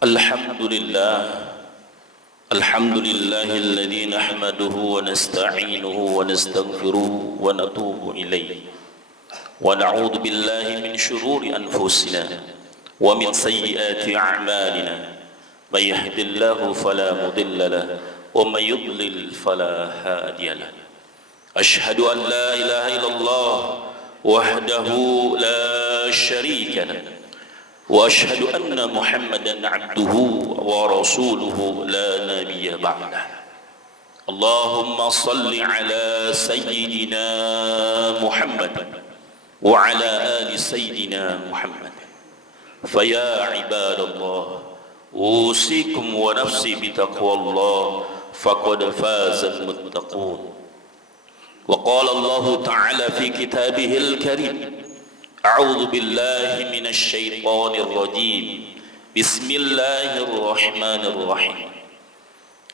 الحمد لله الحمد لله الذي نحمده ونستعينه ونستغفره ونتوب إليه ونعوذ بالله من شرور أنفسنا ومن سيئات أعمالنا من يهد الله فلا مضل له ومن يضلل فلا هادي له أشهد أن لا إله إلا الله وحده لا شريك له وأشهد أن محمدا عبده ورسوله لا نبي بعده اللهم صل على سيدنا محمد وعلى آل سيدنا محمد فيا عباد الله أوصيكم ونفسي بتقوى الله فقد فاز المتقون وقال الله تعالى في كتابه الكريم أعوذ بالله من الشيطان الرجيم بسم الله الرحمن الرحيم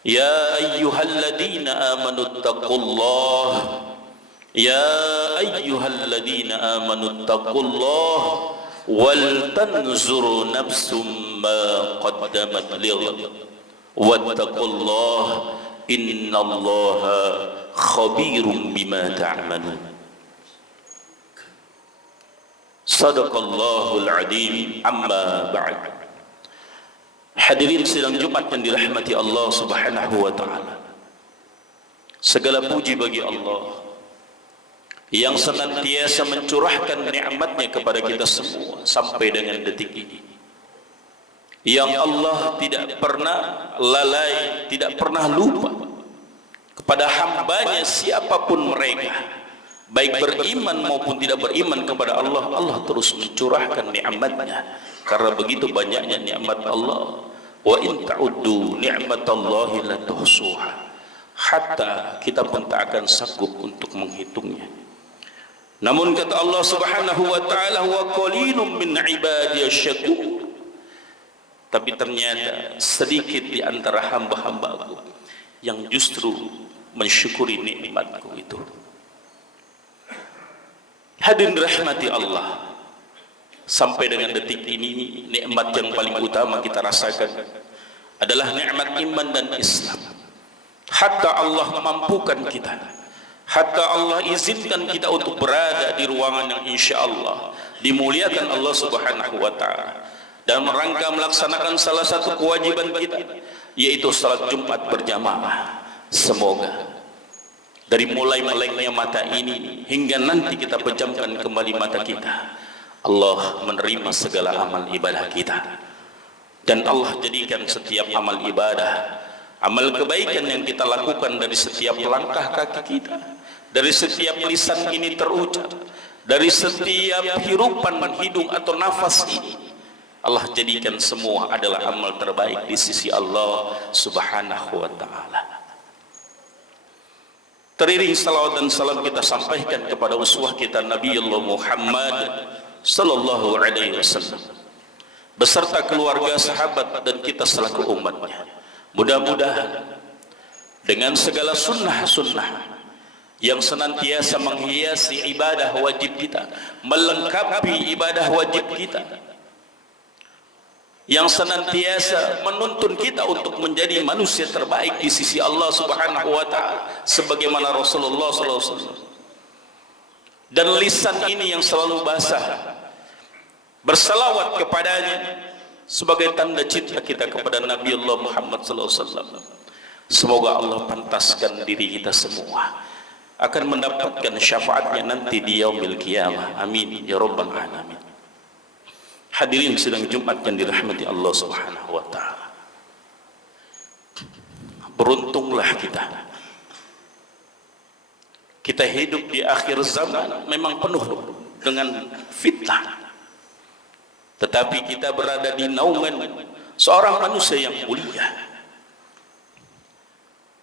يا أيها الذين آمنوا اتقوا الله يا أيها الذين آمنوا اتقوا الله ولتنظر نفس ما قدمت لغد واتقوا الله إن الله خبير بما تعملون Sadaqallahul Azim. Amma ba'd. Hadirin sidang Jumat yang dirahmati Allah Subhanahu wa taala. Segala puji bagi Allah yang senantiasa mencurahkan nikmat-Nya kepada kita semua sampai dengan detik ini. Yang Allah tidak pernah lalai, tidak pernah lupa kepada hamba-Nya siapapun mereka, baik beriman maupun tidak beriman kepada Allah. Allah terus mencurahkan nikmat-Nya karena begitu banyaknya nikmat Allah. Wa in ta'uddu ni'matallahi la tuhsuha, hatta kita pun tak akan sanggup untuk menghitungnya. Namun kata Allah Subhanahu wa taala, wa qalilun min ibadiyasy syakur, tapi ternyata sedikit di antara hamba-hambaku yang justru mensyukuri nikmatku itu. Hadirin rahmati Allah, sampai dengan detik ini nikmat yang paling utama kita rasakan adalah nikmat iman dan Islam. Hatta Allah mampukan kita, hatta Allah izinkan kita untuk berada di ruangan yang insya Allah dimuliakan Allah Subhanahu wa ta'ala dan merangka melaksanakan salah satu kewajiban kita, yaitu salat Jumat berjamaah. Semoga dari mulai meleknya mata ini hingga nanti kita pejamkan kembali mata kita, Allah menerima segala amal ibadah kita, dan Allah jadikan setiap amal ibadah, amal kebaikan yang kita lakukan dari setiap langkah kaki kita, dari setiap lisan ini terucap, dari setiap hirupan hidung atau nafas ini, Allah jadikan semua adalah amal terbaik di sisi Allah Subhanahu wa ta'ala. Teriring salawat dan salam kita sampaikan kepada uswah kita Nabi Allah Muhammad sallallahu alaihi wasallam beserta keluarga, sahabat dan kita selaku umatnya. Mudah-mudahan dengan segala sunnah-sunnah yang senantiasa menghiasi ibadah wajib kita, melengkapi ibadah wajib kita, yang senantiasa menuntun kita untuk menjadi manusia terbaik di sisi Allah Subhanahu wa ta'ala sebagaimana Rasulullah SAW, dan lisan ini yang selalu basah bersalawat kepadanya sebagai tanda cinta kita kepada Nabi Allah Muhammad SAW. Semoga Allah pantaskan diri kita semua akan mendapatkan syafaatnya nanti di yaumil qiyamah. Amin ya rabbal alamin. Hadirin sidang Jumat yang dirahmati Allah Subhanahu wa ta'ala, beruntunglah kita hidup di akhir zaman. Memang penuh dengan fitnah, tetapi kita berada di naungan seorang manusia yang mulia,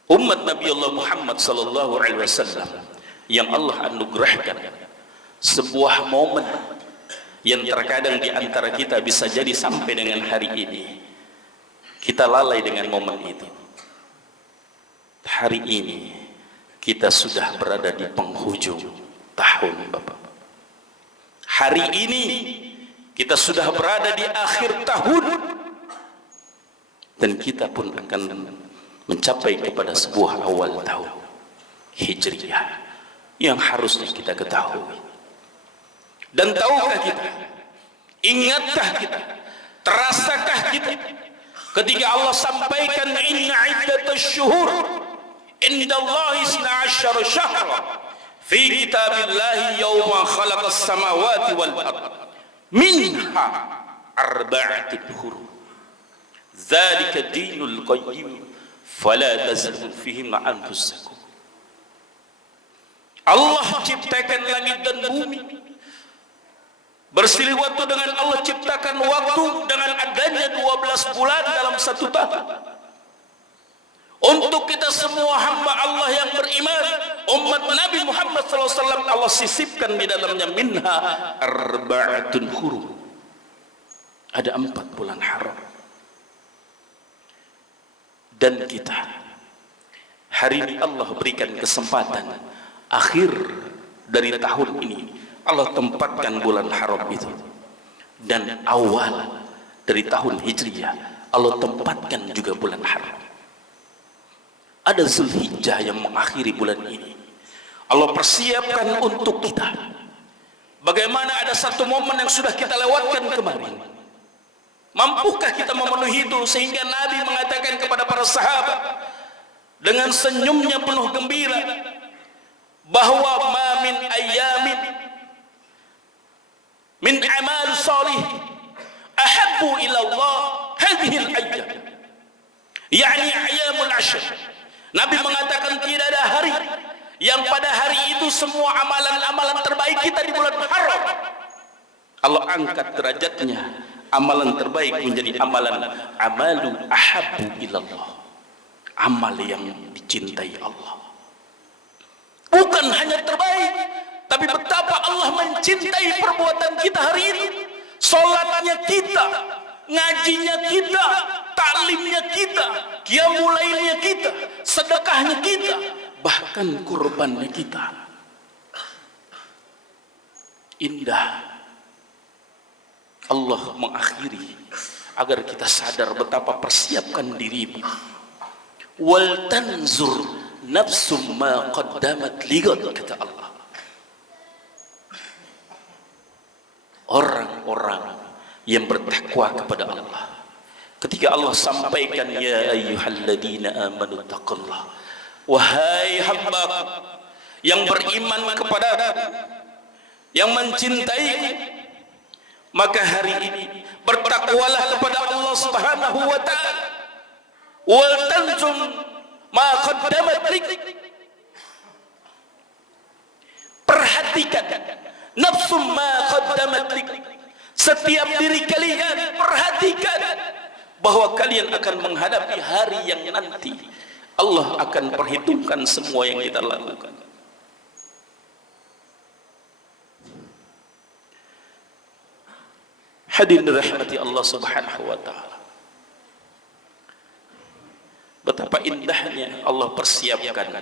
umat Nabi Allah Muhammad sallallahu alaihi wasallam, yang Allah anugerahkan sebuah momen yang terkadang di antara kita bisa jadi sampai dengan hari ini kita lalai dengan momen itu. Hari ini kita sudah berada di penghujung tahun, Bapak. Hari ini kita sudah berada di akhir tahun dan kita pun akan mencapai kepada sebuah awal tahun Hijriah yang harusnya kita ketahui. Dan tahukah kita, ingatkah kita, terasakah kita ketika Allah sampaikan inna iddatash syuhur indallahi 12 syahra fi kitabillahi yawma khalaqas samawati wal ard minha arba'atun hurum dzalika dinul qayyim fala tazlimu fihim anfusakum. Allah ciptakan langit dan bumi. Bersilih waktu dengan Allah ciptakan waktu dengan adanya 12 bulan dalam satu tahun. Untuk kita semua hamba Allah yang beriman, umat Nabi Muhammad SAW, Allah sisipkan di dalamnya minha arba'atun hurum. Ada 4 bulan haram. Dan kita hari ini Allah berikan kesempatan akhir dari tahun ini, Allah tempatkan bulan haram itu, dan awal dari tahun Hijriah Allah tempatkan juga bulan haram. Ada Zulhijjah yang mengakhiri bulan ini, Allah persiapkan untuk kita. Bagaimana ada satu momen yang sudah kita lewatkan kemarin, mampukah kita memenuhi itu? Sehingga Nabi mengatakan kepada para sahabat dengan senyumnya penuh gembira bahwa ma min ayyamin min amal salih ahabbu ila Allah hadhihi al-ayyam, yakni ayyamul ashr. Nabi mengatakan tidak ada hari yang pada hari itu semua amalan-amalan terbaik kita di bulan haram Allah angkat derajatnya, amalan terbaik menjadi amalan amalu ahabbu ila Allah, amal yang dicintai Allah. Bukan hanya terbaik, tapi betapa Allah mencintai perbuatan kita hari ini. Salatnya kita, ngajinya kita, taklimnya kita, qiyamulailnya kita, sedekahnya kita, bahkan kurbannya kita. Indah. Allah mengakhiri agar kita sadar betapa persiapkan dirimu. Wal tanzur nafsum ma qaddamat ligad, kata Allah. Orang-orang yang bertakwa kepada Allah, ketika Allah sampaikan ya ayyuhalladzina amanu taqullah, wahai hambaku yang beriman kepadaku, yang mencintaiku, maka hari ini bertakwalah kepada Allah Subhanahu wa ta'ala. Wal tanzum ma qaddamat lik, perhatikan nafsum ma qaddamat lik, setiap diri kalian perhatikan bahwa kalian akan menghadapi hari yang nanti Allah akan perhitungkan semua yang kita lakukan. Hadirin rahmati Allah Subhanahu wa ta'ala, betapa indahnya Allah persiapkan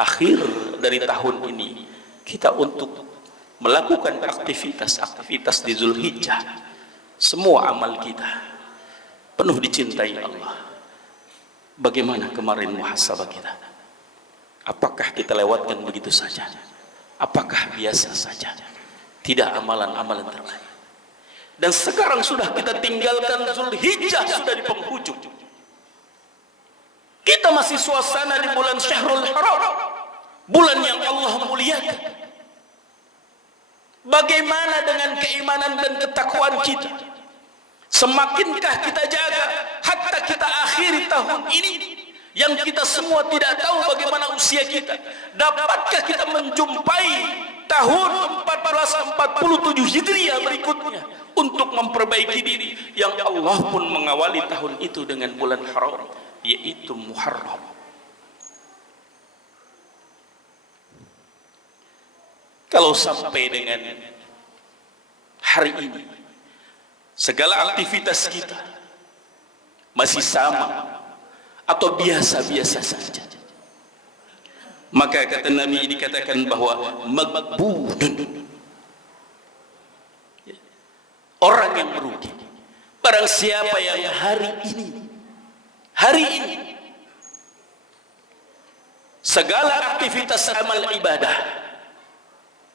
akhir dari tahun ini kita untuk melakukan aktivitas-aktivitas di Zulhijjah. Semua amal kita penuh dicintai Allah. Bagaimana kemarin muhasabah kita? Apakah kita lewatkan begitu saja? Apakah biasa saja? Tidak amalan-amalan terbaik. Dan sekarang sudah kita tinggalkan Zulhijjah, sudah di penghujung. Kita masih suasana di bulan Syahrul Haram, bulan yang Allah muliakan. Bagaimana dengan keimanan dan ketakwaan kita? Semakinkah kita jaga hatta kita akhiri tahun ini yang kita semua tidak tahu bagaimana usia kita? Dapatkah kita menjumpai tahun 1447 Hijriah berikutnya untuk memperbaiki diri, yang Allah pun mengawali tahun itu dengan bulan haram, yaitu Muharram. Kalau sampai dengan hari ini segala aktivitas kita masih sama atau biasa-biasa saja, maka kata Nabi dikatakan bahwa maghbunun, orang yang merugi. Barang siapa yang hari ini hari ini segala aktivitas amal ibadah,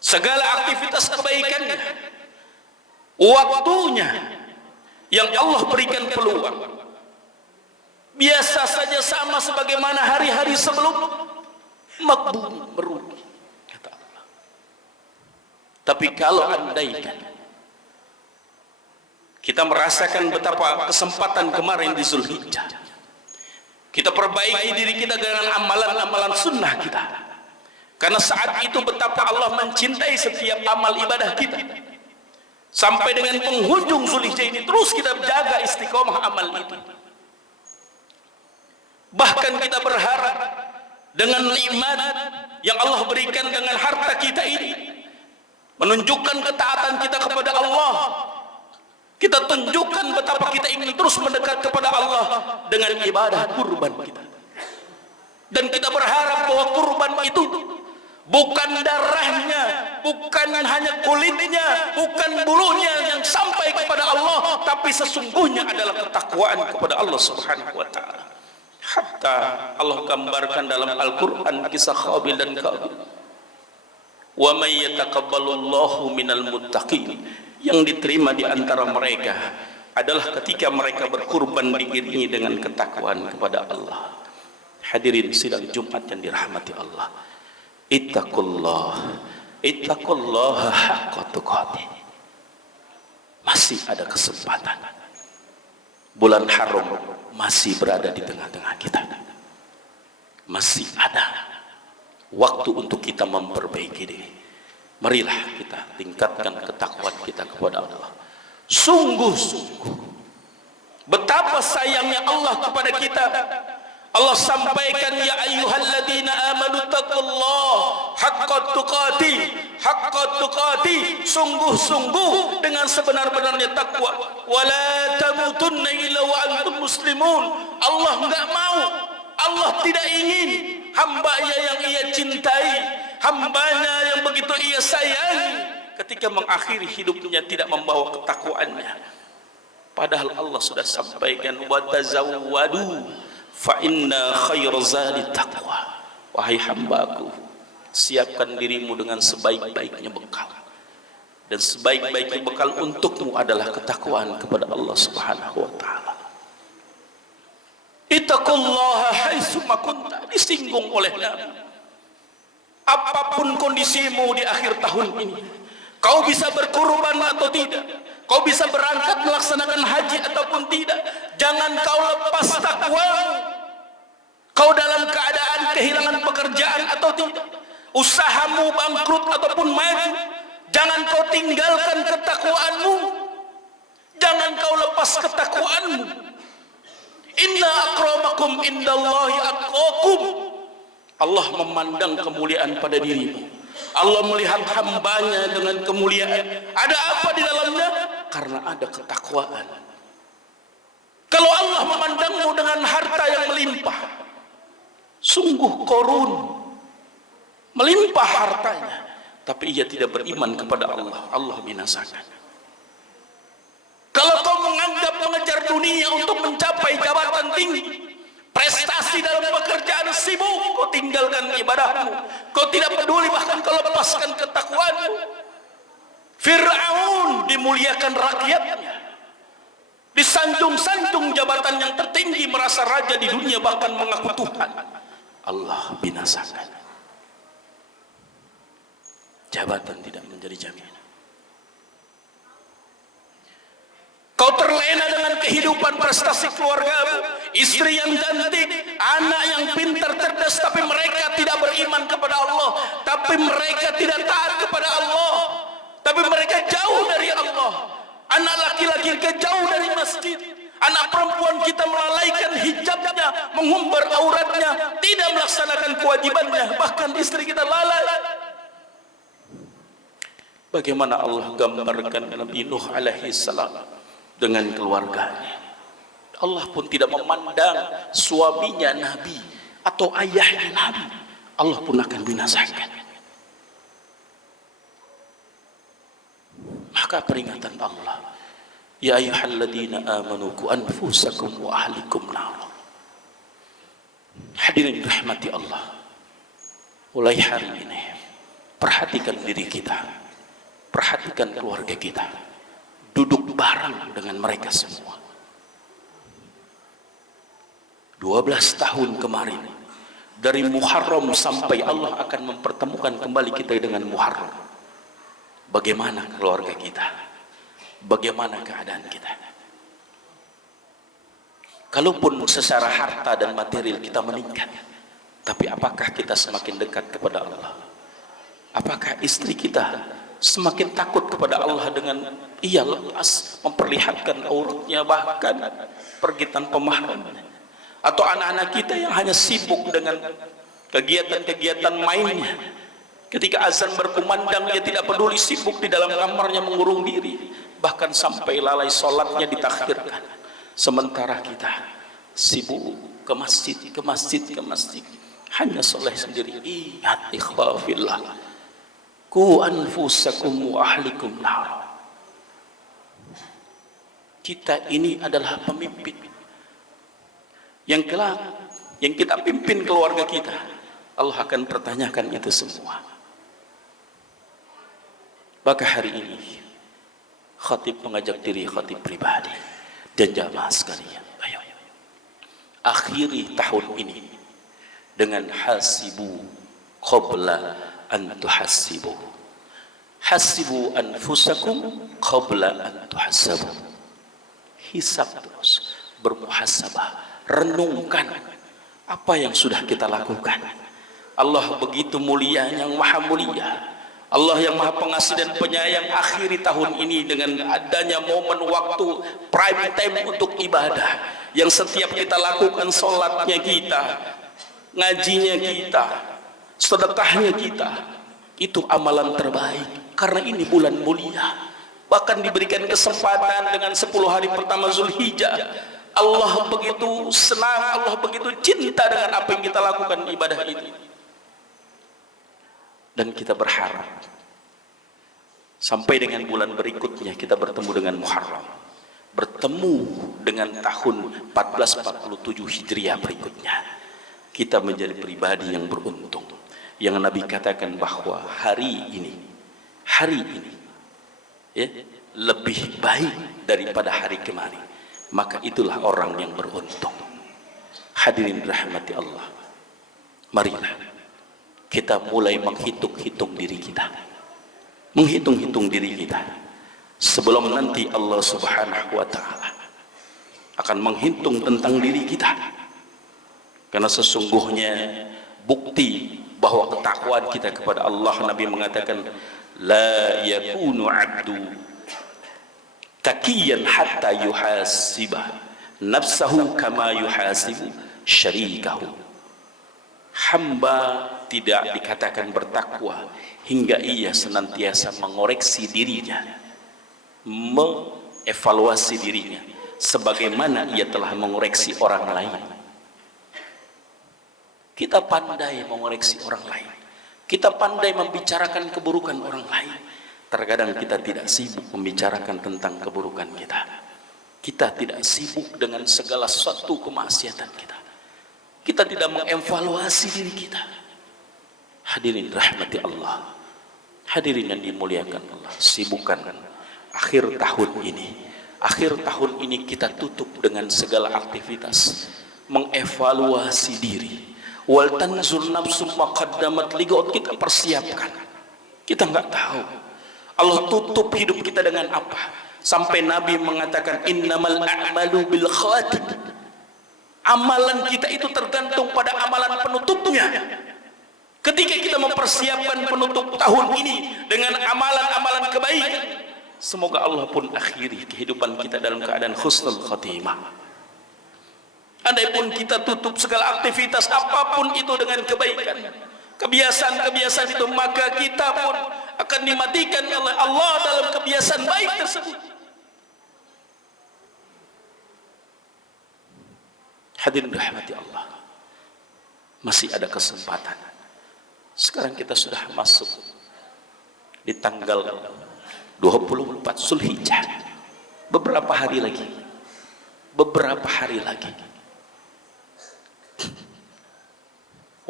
segala aktivitas kebaikannya, waktunya yang Allah berikan peluang biasa saja sama sebagaimana hari-hari sebelum, makbul, merugi, kata Allah. Tapi kalau andaikan kita merasakan betapa kesempatan kemarin di Zulhijjah, kita perbaiki diri kita dengan amalan-amalan sunnah kita, karena saat itu betapa Allah mencintai setiap amal ibadah kita. Sampai dengan penghujung Zulhijjah ini terus kita jaga istiqomah amal itu. Bahkan kita berharap dengan nikmat yang Allah berikan dengan harta kita ini, menunjukkan ketaatan kita kepada Allah, kita tunjukkan betapa kita ingin terus mendekat kepada Allah dengan ibadah kurban kita. Dan kita berharap bahwa kurban itu bukan darahnya, bukan hanya kulitnya, bukan bulunya yang sampai kepada Allah, tapi sesungguhnya adalah ketakwaan kepada Allah Subhanahu wa taala. Hatta Allah gambarkan dalam Al-Qur'an kisah Qabil dan Qabil. Wa may yataqabbalullahu minal muttaqin, yang diterima di antara mereka adalah ketika mereka berkurban diiringi dengan ketakwaan kepada Allah. Hadirin sidang Jumat yang dirahmati Allah, ittaqullaha haqqa tuqatih. Masih ada kesempatan. Bulan haram masih berada di tengah-tengah kita. Masih ada waktu untuk kita memperbaiki diri. Marilah kita tingkatkan ketakwaan kita kepada Allah. Sungguh-sungguh betapa sayangnya Allah kepada kita. Allah sampaikan, ya ayyuhalladzina amanu taqullaha haqqa tuqatih, sungguh-sungguh dengan sebenar-benarnya takwa. Wala tamutunna illa wa antum muslimun. Allah enggak mau, Allah tidak ingin hambanya yang ia cintai, hambanya yang begitu ia sayangi, ketika mengakhiri hidupnya tidak membawa ketakwaannya. Padahal Allah sudah sampaikan, wa tazawwadu fa inna khairu zadi taqwa. Wahai hambaku, siapkan dirimu dengan sebaik-baiknya bekal, dan sebaik-baiknya bekal untukmu adalah ketakwaan kepada Allah Subhanahu wa taala. Ittaqullaha haitsu ma kunta, disinggung oleh Nabi. Apapun kondisimu di akhir tahun ini, kau bisa berkurban atau tidak, kau bisa berangkat melaksanakan haji ataupun tidak, jangan kau lepas takwa. Kau dalam keadaan kehilangan pekerjaan atau tidak, usahamu bangkrut ataupun maju, jangan kau tinggalkan ketakwaanmu, jangan kau lepas ketakwaanmu. Inna akramakum indallahi atqakum. Allah memandang kemuliaan pada dirimu. Allah melihat hambanya dengan kemuliaan. Ada apa di dalamnya? Karena ada ketakwaan. Kalau Allah memandangmu dengan harta yang melimpah, sungguh korun, melimpah hartanya, tapi ia tidak beriman kepada Allah, Allah binasakan. Kalau kau menganggap mengejar dunia untuk mencapai jabatan tinggi, prestasi dalam pekerjaan, sibuk, kau tinggalkan ibadahmu, kau tidak peduli, bahkan kau lepaskan ketakwaanmu. Fir'aun dimuliakan rakyatnya, disanjung-sanjung jabatan yang tertinggi, merasa raja di dunia, bahkan mengaku Tuhan. Allah binasakan. Jabatan tidak menjadi jaminan. Kau terlena dengan kehidupan prestasi keluarga, istri yang cantik, anak yang pintar cerdas, tapi mereka tidak beriman kepada Allah, tapi mereka tidak taat kepada Allah, tapi mereka jauh dari Allah. Anak laki-laki kita jauh dari masjid, anak perempuan kita melalaikan hijabnya, mengumbar auratnya, tidak melaksanakan kewajibannya, bahkan istri kita lalai. Bagaimana Allah gambarkan Nabi Nuh alaihi salam dengan keluarganya. Allah pun tidak memandang suaminya Nabi atau ayahnya Nabi, Allah pun akan binasakan. Maka peringatan Allah, ya ayyuhalladzina amanu qu anfusakum wa ahlikum nar. Hadirin rahmati Allah, mulai hari ini perhatikan diri kita, perhatikan keluarga kita, duduk bareng dengan mereka semua. 12 tahun kemarin, dari Muharram sampai Allah akan mempertemukan kembali kita dengan Muharram. Bagaimana keluarga kita? Bagaimana keadaan kita? Kalaupun secara harta dan material kita meningkat, tapi apakah kita semakin dekat kepada Allah? Apakah istri kita semakin takut kepada Allah dengan ia lepas memperlihatkan auratnya, bahkan pergi tanpa mahram? Atau anak-anak kita yang hanya sibuk dengan kegiatan-kegiatan mainnya, ketika azan berkumandang dia tidak peduli, sibuk di dalam kamarnya mengurung diri, bahkan sampai lalai sholatnya ditakhirkan, sementara kita sibuk ke masjid, ke masjid, ke masjid, hanya soleh sendiri. Ingat ikhwafillah, ku anfusakum wa ahlikum nar. Kita ini adalah pemimpin yang kelak, yang kita pimpin keluarga kita. Allah akan pertanyakan itu semua. Maka hari ini khatib mengajak diri khatib pribadi dan jamaah sekalian, ayo akhiri tahun ini dengan hasibu qabla an tuhassibu. Hasibu anfusakum qabla an tuhasabu. Hisab terus, bermuhasabah, renungkan apa yang sudah kita lakukan. Allah begitu mulia, yang maha mulia, Allah yang maha pengasih dan penyayang. Akhiri tahun ini dengan adanya momen waktu prime time untuk ibadah, yang setiap kita lakukan, sholatnya kita, ngajinya kita, sedekahnya kita, itu amalan terbaik. Karena ini bulan mulia, bahkan diberikan kesempatan dengan 10 hari pertama Zulhijjah. Allah begitu senang, Allah begitu cinta dengan apa yang kita lakukan ibadah ini. Dan kita berharap sampai dengan bulan berikutnya kita bertemu dengan Muharram, bertemu dengan tahun 1447 Hijriah berikutnya, kita menjadi pribadi yang beruntung, yang Nabi katakan bahwa hari ini ya, lebih baik daripada hari kemarin. Maka itulah orang yang beruntung. Hadirin rahmati Allah, marilah kita mulai menghitung-hitung diri kita, menghitung-hitung diri kita, sebelum nanti Allah subhanahu wa ta'ala akan menghitung tentang diri kita. Karena sesungguhnya bukti bahwa ketakwaan kita kepada Allah, Nabi mengatakan, la yakunu abdu taqiyan hatta yuhasibah nafsahu kama yuhasibu syarikahu. Hamba tidak dikatakan bertakwa hingga ia senantiasa mengoreksi dirinya, mengevaluasi dirinya sebagaimana ia telah mengoreksi orang lain. Kita pandai mengoreksi orang lain, kita pandai membicarakan keburukan orang lain. Terkadang kita tidak sibuk membicarakan tentang keburukan kita. Kita tidak sibuk dengan segala sesuatu kemaksiatan kita. Kita tidak mengevaluasi diri kita. Hadirin rahmati Allah, hadirin yang dimuliakan Allah, sibukkan akhir tahun ini. Akhir tahun ini kita tutup dengan segala aktivitas mengevaluasi diri. Wal tanzur nafsum ma qaddamat ligot, kita persiapkan. Kita nggak tahu Allah tutup hidup kita dengan apa, sampai Nabi mengatakan innamal a'malu bil khatim. Amalan kita itu tergantung pada amalan penutupnya. Ketika kita mempersiapkan penutup tahun ini dengan amalan-amalan kebaikan, semoga Allah pun akhiri kehidupan kita dalam keadaan husnul khatimah. Andai pun kita tutup segala aktivitas apapun itu dengan kebaikan, kebiasaan-kebiasaan itu, maka kita pun akan dimatikan oleh Allah dalam kebiasaan baik tersebut. Hadirin rahmati Allah, masih ada kesempatan. Sekarang kita sudah masuk di tanggal 24 Zulhijjah, beberapa hari lagi,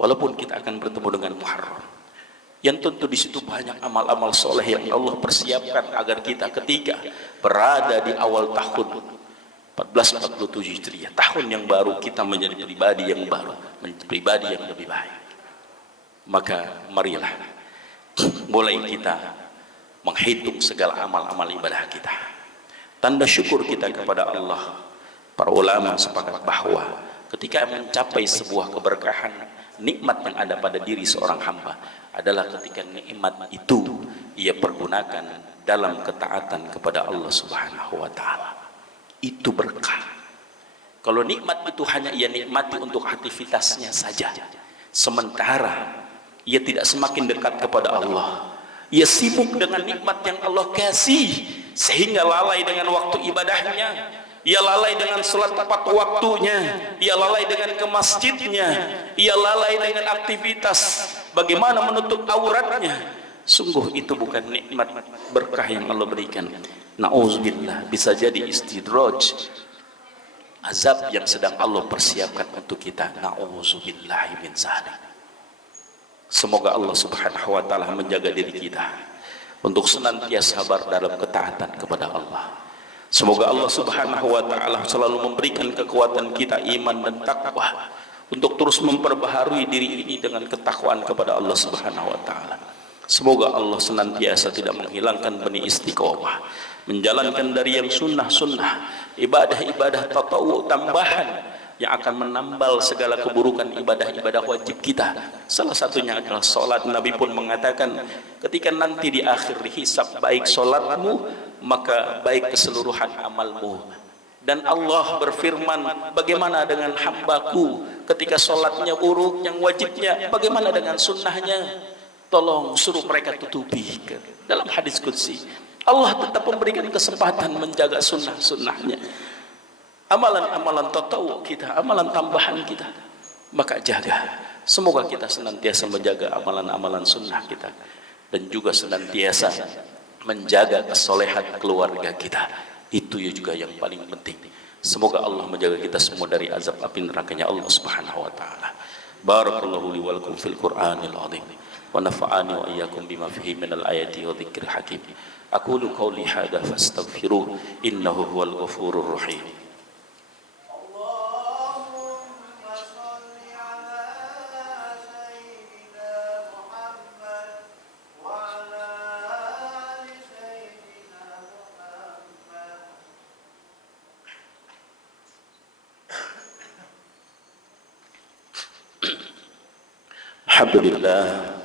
walaupun kita akan bertemu dengan Muharram, yang tentu di situ banyak amal-amal soleh yang Allah persiapkan agar kita ketika berada di awal tahun 1447 Hijriah, tahun yang baru, kita menjadi pribadi yang baru, menjadi pribadi yang lebih baik. Maka marilah mulai kita menghitung segala amal-amal ibadah kita, tanda syukur kita kepada Allah. Para ulama sepakat bahwa ketika mencapai sebuah keberkahan, nikmat yang ada pada diri seorang hamba adalah ketika nikmat itu ia pergunakan dalam ketaatan kepada Allah Subhanahu wa taala. Itu berkah. Kalau nikmat itu hanya ia nikmati untuk aktivitasnya saja, sementara ia tidak semakin dekat kepada Allah, ia sibuk dengan nikmat yang Allah kasih sehingga lalai dengan waktu ibadahnya, ia lalai dengan salat tepat waktunya, ia lalai dengan ke masjidnya, ia lalai dengan aktivitas bagaimana menutup auratnya. Sungguh itu bukan nikmat berkah yang Allah berikan. Na'udzubillah, bisa jadi istidraj, azab yang sedang Allah persiapkan untuk kita. Na'udzubillahi min dzalik. Semoga Allah Subhanahu wa taala menjaga diri kita untuk senantiasa sabar dalam ketaatan kepada Allah. Semoga Allah Subhanahu wa taala selalu memberikan kekuatan kita iman dan takwa untuk terus memperbaharui diri ini dengan ketakwaan kepada Allah Subhanahu wa taala. Semoga Allah senantiasa tidak menghilangkan benih istiqomah, menjalankan dari yang sunnah-sunnah, ibadah-ibadah tatawu tambahan yang akan menambal segala keburukan ibadah-ibadah wajib kita. Salah satunya adalah sholat. Nabi pun mengatakan ketika nanti di akhir dihisab baik sholatmu, maka baik keseluruhan amalmu. Dan Allah berfirman, bagaimana dengan hambaku ketika sholatnya buruk, yang wajibnya, bagaimana dengan sunnahnya? Tolong suruh mereka tutupi. Dalam hadis qudsi, Allah tetap memberikan kesempatan menjaga sunnah-sunnahnya, amalan-amalan tatawu kita, amalan tambahan kita, maka jaga. Semoga kita senantiasa menjaga amalan-amalan sunnah kita dan juga senantiasa menjaga kesolehan keluarga kita. Itu juga yang paling penting. Semoga Allah menjaga kita semua dari azab api nerakanya Allah Subhanahu wa taala. Barakallahu li wa lakum fil Qur'anil azim wa nafa'ani wa iyyakum bima fihi minal ayati wa dzikril hakim. Aqulu qawli hadza fastaghfiruh innahu huwal ghafurur rahim.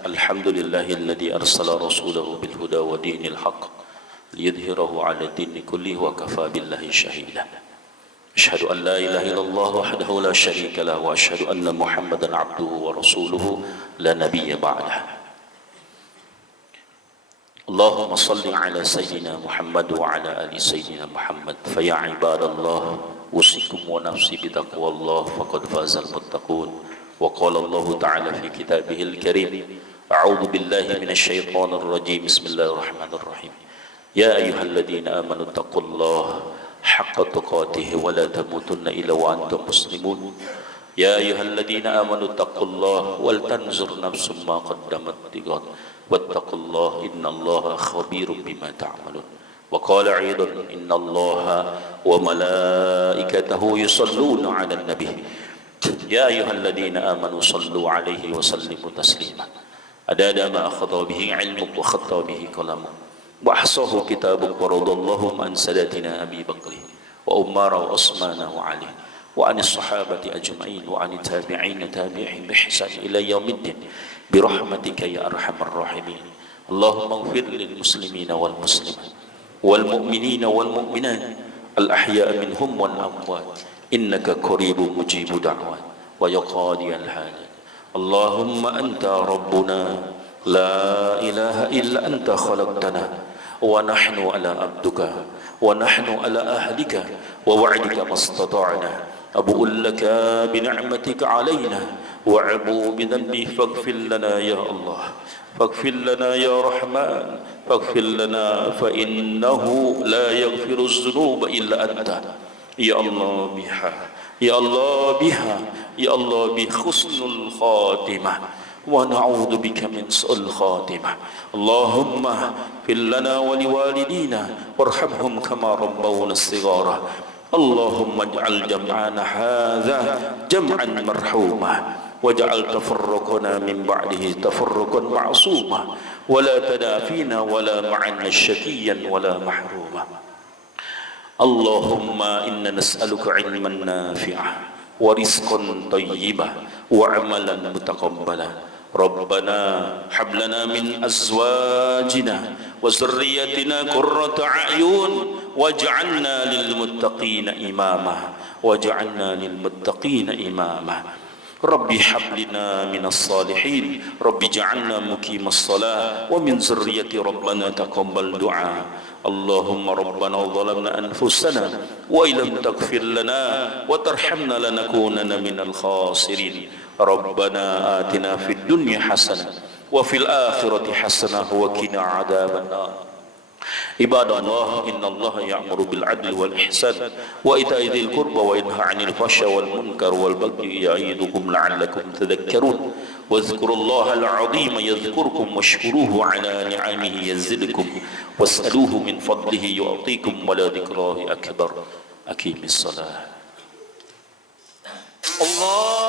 الحمد لله الذي أرسل رسوله بالهدى ودين الحق ليظهره على الدين كله وكفى بالله شهيدا. أشهد أن لا إله إلا الله وحده لا شريك له وأشهد أن محمدا عبده ورسوله لا نبي بعده. اللهم صل على سيدنا محمد وعلى آل سيدنا محمد. فيا عباد الله أوصيكم ونفسي بتقوى الله فقد فاز المتقون. وقال الله تعالى في كتابه الكريم: أعوذ بالله من الشيطان الرجيم. بسم الله الرحمن الرحيم. يا أيها الذين آمنوا اتقوا الله حق تقاته ولا تموتن إلا وأنتم مسلمون. يا أيها الذين آمنوا اتقوا الله ولتنظر نفس ما قدمت لغد واتقوا الله إن الله خبير بما تعملون. وقال أيضا: إن الله وملائكته يصلون على النبي يا أيها الذين آمنوا صلوا عليه وسلموا تسليما. عدد ما أخذ به علمك وخطى به كلامك وأحصاه كتابك ورضى اللهم عن سادتنا أبي بكر وعمر وعثمان وعلي وعن الصحابة أجمعين وعن التابعين تابعين بإحسان إلى يوم الدين برحمتك يا أرحم الراحمين. اللهم اغفر للمسلمين والمسلمات والمؤمنين والمؤمنات الأحياء منهم والأموات إنك قريب مجيب دعوات ويقاضي الحاجات. اللهم أنت ربنا لا إله إلا أنت خلقتنا ونحن على عبدك ونحن على أهلك ووعدك ما استطعنا. أبوء لك بنعمتك علينا وأبوء بذنبي فاغفر لنا يا الله، فاغفر لنا يا رحمن، فاغفر لنا فإنه لا يغفر الذنوب إلا أنت. Ya Allah biha, Ya Allah biha, Ya Allah bi husnul khatimah wa na'udzu bika min su'il khatimah. Allahumma fil lana wa liwalidina warhamhum kama rabbawna shighara. Allahumma ij'al jam'ana hadza jam'an marhuma waj'al tafarruqana min ba'dihi tafarruqan ma'suma wa la tadafina wa la ma'anna syaqiyyan wa la mahruma. Allahumma inna nas'aluka 'ilman nafi'an wa rizqan thayyiban wa 'amalan mutaqabbalan. Rabbana hab lana min azwajina wa zurriyyatina qurrata a'yun waj'alna lil muttaqina imama waj'alna lil muttaqina imama. Rabbi hablina minas salihin Rabbi ja'alna muqimas salah wa min zurriyyati rabbana taqabbal du'a. Allahumma rabbana zalamna anfusana wa illam taghfir lana wa tarhamna lanakunanna minal khasirin. Rabbana atina fid dunya hasanah wa fil akhirati hasanah wa qina adzaban nar. Ibadallah, innallaha ya'muru bil 'adli wal ihsan wa ita'i dzil qurba wa yanha 'anil fahsya wal munkar wal bagyi ya'idukum la'allakum tadhakkarun. Wadhkurullaha al-'azima yadhkurkum washkuruhu 'ala ni'amihi yazidkum was'aluhu min fadlihi yu'tikum wa la dhikrallahi akbar. Aqimis salat. Allah